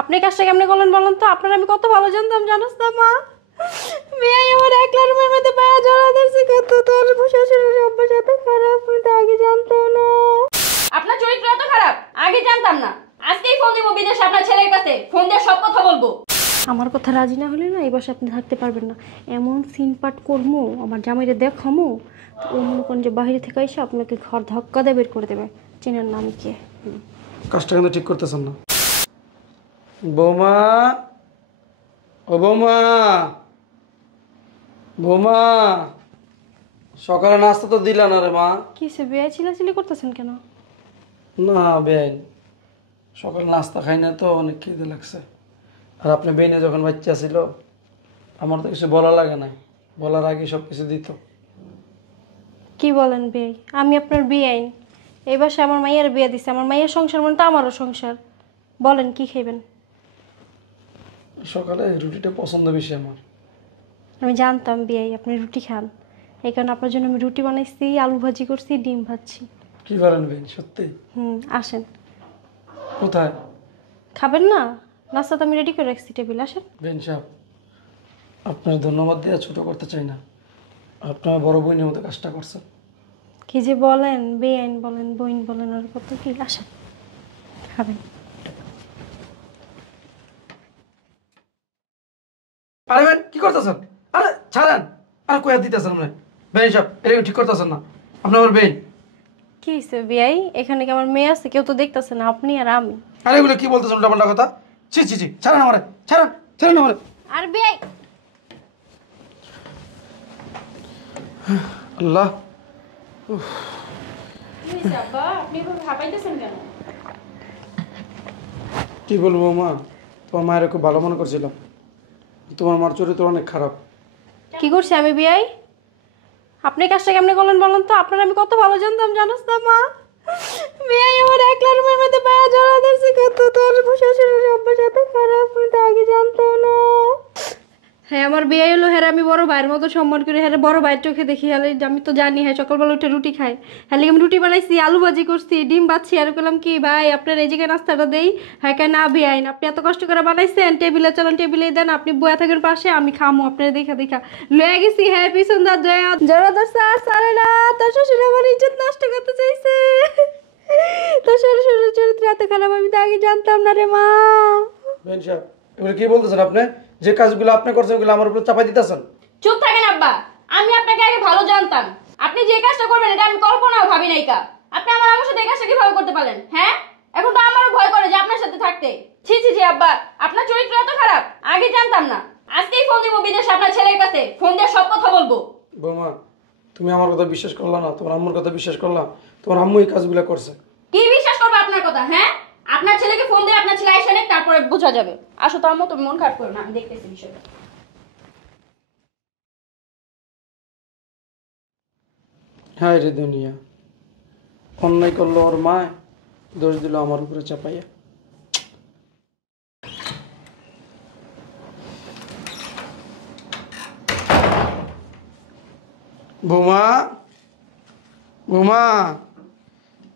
আপনি কাজটা কেমনে করলেন বলেন তো? আপনার আমি কত ভালো জানতাম, জানোস না মা? বিয়াই আমার একলা রুমের মধ্যে পায়া জড়া ধরছে, কত তোর শ্বশুরের অভ্যাস এত খারাপ, আমি তো আগে জানতাম না। আপনার চরিত্র এত খারাপ, আগে জানতাম না। আজকেই ফোন দিব বিদেশে আপনার ছেলের কাছে, ফোন দিয়ে সব কথা বলবো। আমার কথা রাজি না হলে না এই বাসায় আপনি থাকতে পারবেন না। এমন সিনপাট করবো, আমার জামাইরে দেখামো, ও মনে করেন যে বাইরে থেকে এসে আপনাকে ঘর ধাক্কা দিয়ে বের করে দেবে। চেনেন না আমি কে? কাজটা কিন্তু ঠিক করতেছেন না। বৌমা, ও বৌমা, বৌমা, সকালে নাস্তা তো দিলা না রে মা। কিসে বিয়ে চিলাচিলি করতেছেন কেন? না বেন, সকালে নাস্তা খাই না তো, অনেক খিদে লাগছে। আর আপনি বেনে যখন বাচ্চা ছিল আমার তো কিছু বলা লাগে না, বলার আগে সব কিছু দিত। কি বলেন বিয়ে? আমি আপনার বিয়ে আইন, এই বাসায় আমার মাইয়ার বিয়ে দিছে, আমার মাইয়ের সংসার মানে তো আমারও সংসার। বলেন কি খাইবেন? সকালে রুটিটা পছন্দ বেশি আমার। আমি জানতাম বিয়ে আপনি রুটি খান, এই কারণে আপনার জন্য আমি রুটি বানাইছি, আলু ভাজি করছি, ডিম ভাজছি। কি বলেন বেন, সত্যি? আসেন। কোথায় খাবেন না? নাস্তা তো আমি রেডি করে রাখছি, টেবিল আসেন। বেন সাহেব, আপনার ধন্যবাদ দিয়ে ছোট করতে চাই না, আপনার বড় বোনের মতো কাজটা করছেন। কি যে বলেন, বেআইন বলেন, বইন বলেন, আর কত কি। আসেন খাবেন। আরে বেন কি করতেছেন? আরে ছাড়েন। আরে কয়া দিতেছেন আপনি? বেন সাহেব এরকম ঠিক করতেছেন না, আপনি আমার বেন। কি হয়েছে বিয়াই? এখানে কি আমার মেয়ে আছে? কেউ তো দেখতেছে না, আপনি আর আমি। আরে এগুলো কি বলতেছেন উল্টাপাল্টা কথা? ছি ছি ছি, ছাড়েন আমারে, ছাড়েন, ছাড়েন আমারে। আর বিয়াই আল্লাহ, কি হয়েছে আব্বা? আপনি এভাবে হাঁপাইতেছেন কেন? কি বলবো মা, তোমার মায়ের খুব ভালো মনে করছিলাম, তোমার মার চরিত্র অনেক খারাপ। কি করছি আমি বিয়াই? আপনি কাজটা কেমনে করলেন বলেন তো? আপনার আমি কত ভালো জানতাম, জানোস না মা? বিয়াই আমার একলা রুমের মধ্যে পায়া জড়া ধরছে, কত তোর শ্বশুরের অভ্যাস এত খারাপ, আমি তো আগে জানতাম না। হ্যাঁ আমার বিয়ে হলো, হ্যাঁ আমি বড় ভাইয়ের মতো সম্মান করি, হ্যাঁ বড় ভাইয়ের চোখে দেখি, হ্যাঁ আমি তো জানি হ্যাঁ সকালবেলা উঠে রুটি খাই, হ্যাঁ আমি রুটি বানাইছি, আলু ভাজি করছি, ডিম বাচ্ছি, আর বললাম কি ভাই আপনার এই জায়গায় নাস্তাটা দেই, হ্যাঁ কেন না বিয়াইন আপনি এত কষ্ট করে বানাইছেন, টেবিলে চলেন টেবিলে দেন, আপনি বয়া থাকেন পাশে, আমি খামো আপনার দেখা দেখা লয়ে গেছি, হ্যাঁ পিছন দা দয়া জড়া ধরছে, আর সারে না, তোর শ্বশুর আমার ইজ্জত নষ্ট করতে চাইছে, তোর শ্বশুরের চরিত্র এত খারাপ, আমি তো আগে জানতাম না রে মা। বেন সাহেব এগুলো কি বলতেছেন আপনি? যে কাজগুলো আপনি করছেন ওগুলো আমার উপর চাপাই দিতেছেন। চুপ থাকেন আব্বা, আমি আপনাকে আগে ভালো জানতাম, আপনি যে কাজটা করবেন এটা আমি কল্পনাও ভাবি নাই কা। আপনি আমার সাথে এই কাজটা কিভাবে করতে পারলেন? হ্যাঁ এখন তো আমারও ভয় করে যে আপনার সাথে থাকতে। ছি ছি ছি আব্বা, আপনার চরিত্র এত খারাপ, আগে জানতাম না। আজকেই ফোন দিব বিদেশে আপনার ছেলের কাছে, ফোন দিয়ে সব কথা বলবো। বৌমা, তুমি আমার কথা বিশ্বাস করলা না, তোমার আম্মুর কথা বিশ্বাস করলা? তোমার আম্মু এই কাজগুলো করছে। কি বিশ্বাস করবো আপনার কথা? হ্যাঁ আপনার ছেলেকে ফোন দিয়ে আপনার ছেলে আইসা নেক, তারপরে বোঝা যাবে। আসো তো আম্মু, তুমি মন খারাপ করো না, আমি দেখতেছি বিষয়টা। হ্যাঁ রে দুনিয়া, অন্যায় করলো ওর মা, দোষ দিল আমার উপরে চাপাইয়া। বৌমা, বৌমা,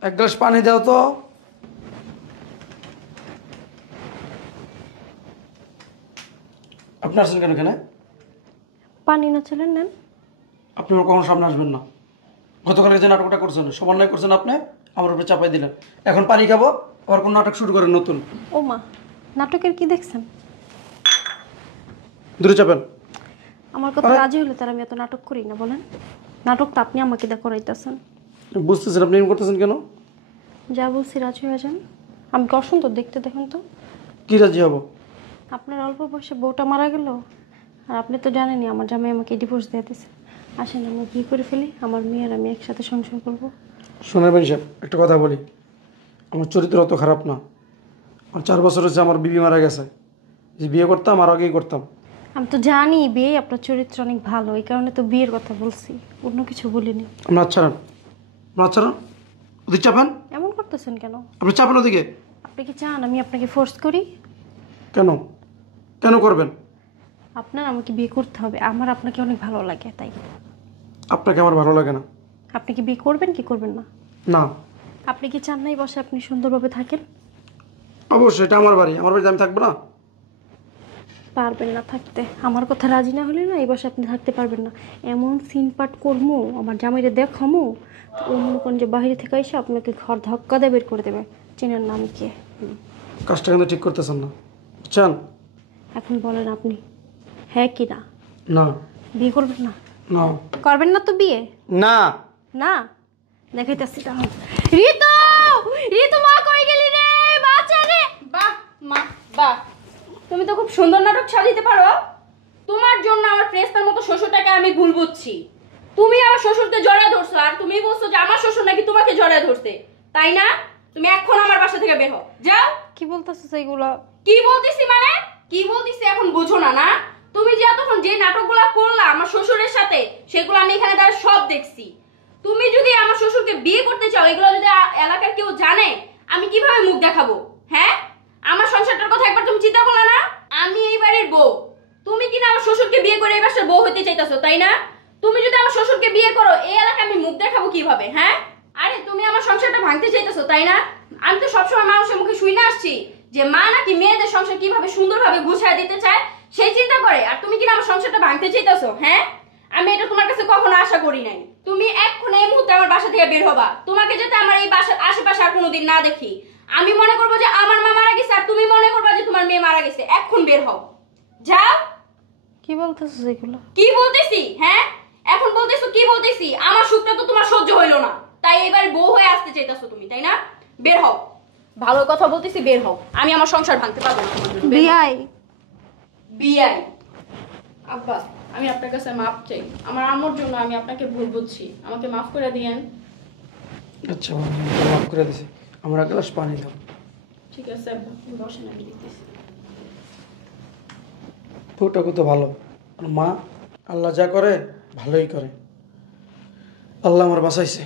এক গ্লাস পানি দাও তো। আপনি আসছেন কেন এখানে? পানি না চলেন নেন। আপনি আমার কখনো সামনে আসবেন না। গতকালকে যে নাটকটা করছেন সমন্বয় করছেন আপনি, আমার উপরে চাপাই দিলেন। এখন পানি খাবো, আবার কোন নাটক শুরু করেন নতুন। ও মা, নাটকের কি দেখছেন? দূরে চাপেন। আমার কথা রাজি হলে তার আমি এত নাটক করি না, বলেন। নাটক তো আপনি আমাকে দা করাইতেছেন। বুঝতেছেন আপনি এরকম করতেছেন কেন? যা বলছি রাজি হয়ে যান। আমি কি অসুন্দর দেখতে? দেখুন তো। কি রাজি হবো? আপনার অল্প বয়সে বউটা মারা গেল, আর আপনি তো জানেনই আমার জামাই আমাকে ডিভোর্স দিয়ে দিয়েছে। আসেন আমরা বিয়ে করে ফেলি, আমার মেয়ে আর আমি একসাথে সংসার করবো। শোনেন সাহেব, একটা কথা বলি, আমার চরিত্র অত খারাপ না। আমার 4 বছর হচ্ছে আমার বিবি মারা গেছে, যে বিয়ে করতাম আর আগেই করতাম। আমি তো জানি বিয়ে আপনার চরিত্র অনেক ভালো, এই কারণে তো বিয়ের কথা বলছি, অন্য কিছু বলিনি। আপনার ছাড়ান, আপনার ছাড়ান, ওদিকে চাপেন। এমন করতেছেন কেন? আপনি চাপেন ওদিকে। আপনি কি চান আমি আপনাকে ফোর্স করি? কেন, কেন করবেন? আপনার আমাকে বিয়ে করতে হবে, আমার আপনাকে অনেক ভালো লাগে তাই। আপনাকে আমার ভালো লাগে না। আপনি কি বিয়ে করবেন কি করবেন না? না। আপনি কি চান নাই বসে আপনি সুন্দরভাবে থাকেন? অবশ্যই এটা আমার বাড়ি, আমার বাড়িতে আমি থাকবো না? পারবেন না থাকতে, আমার কথা রাজি না হলে না এই বাসায় আপনি থাকতে পারবেন না। এমন সিনপাট করবো, আমার জামাইরে দেখামো, তো ও মনে করেন যে বাইরে থেকে এসে আপনাকে ঘর ধাক্কা দিয়ে বের করে দেবে। চেনেন না আমি কে? কাজটা কিন্তু ঠিক করতেছেন না, বুঝছেন? এখন বলেন আপনি হ্যাঁ কি না? না। বিয়ে করবেন না? না। করবেন না তো বিয়ে? না। না দেখাইতেছি তাহলে। ঋতু, ঋতু মা কই গেলি রে? বাচ্চা রে। বাহ মা বাহ, তুমি তো খুব সুন্দর নাটক সাজিতে পারো। তোমার জন্য আমার প্রেস্তার মতো শ্বশুরটাকে আমি ভুল বুঝছি। তুমি আমার শ্বশুরকে জড়ায় ধরছো, আর তুমি বলছো যে আমার শ্বশুর নাকি তোমাকে জড়ায় ধরছে, তাই না? তুমি এখন আমার বাসা থেকে বের হও, যাও। কি বলতেছো সেইগুলো? কি বলতেছি মানে কি বলতেছি এখন বুঝো না? না, তুমি যে এতক্ষণ যে নাটকগুলো করলা আমার শ্বশুরের সাথে, সেগুলো আমি এখানে তার সব দেখছি। তুমি যদি আমার শ্বশুরকে বিয়ে করতে চাও, এগুলো যদি এলাকার কেউ জানে, আমি কিভাবে মুখ দেখাবো? হ্যাঁ, আমার সংসারটার কথা একবার তুমি চিন্তা করলা না? আমি এই বাড়ির বউ, তুমি কিনা আমার শ্বশুরকে বিয়ে করে এই বাসার বউ হতে চাইতেছো, তাই না? তুমি যদি আমার শ্বশুরকে বিয়ে করো, এই এলাকায় আমি মুখ দেখাবো কিভাবে? হ্যাঁ, আরে তুমি আমার সংসারটা ভাঙতে চাইতেছো, তাই না? আমি তো সবসময় মানুষের মুখে শুই না আসছি যে মা নাকি মেয়েদের সংসার কিভাবে সুন্দরভাবে গুছিয়ে দিতে চায়, সেই চিন্তা করে। আর তুমি কিনা আমার সংসারটা ভাঙতে চাইতেছো। হ্যাঁ, আমি এটা তোমার কাছে কখনো আশা করি নাই। তুমি এখন এই মুহূর্তে আমার বাসা থেকে বের হবা, তোমাকে যাতে আমার এই বাসার আশেপাশে আর কোনোদিন না দেখি। আমি মনে করবো যে আমার মা মারা গেছে, আর তুমি মনে করবা যে তোমার মেয়ে মারা গেছে। এখন বের হও, যাও। কি বলতেছো সেইগুলো? কি বলতেছি? হ্যাঁ, এখন বলতেছো কি বলতেছি? আমার সুখটা তো তোমার সহ্য হইলো না, তাই এবার বউ হয়ে আসতে চাইতেছো তুমি, তাই না? বের হও, ভালো কথা বলতেছি, বের হও। আমি আমার সংসার ভাঙতে পারবো না তোমার জন্য। বের হও। বিয়াই, বিয়াই। আব্বা, আমি আপনার কাছে মাপ চাই। আমার আম্মুর জন্য আমি আপনাকে ভুল বুঝছি, আমাকে মাফ করে দিয়েন। আচ্ছা বাবা, আমি তো মাফ করে দিছি। আমার এক গ্লাস পানি দাও। ঠিক আছে আব্বা, বসেন, আমি দিতেছি। বউটা কত ভালো। আর মা, আল্লাহ যা করে ভালোই করে। আল্লাহ আমার বাঁচাইছে।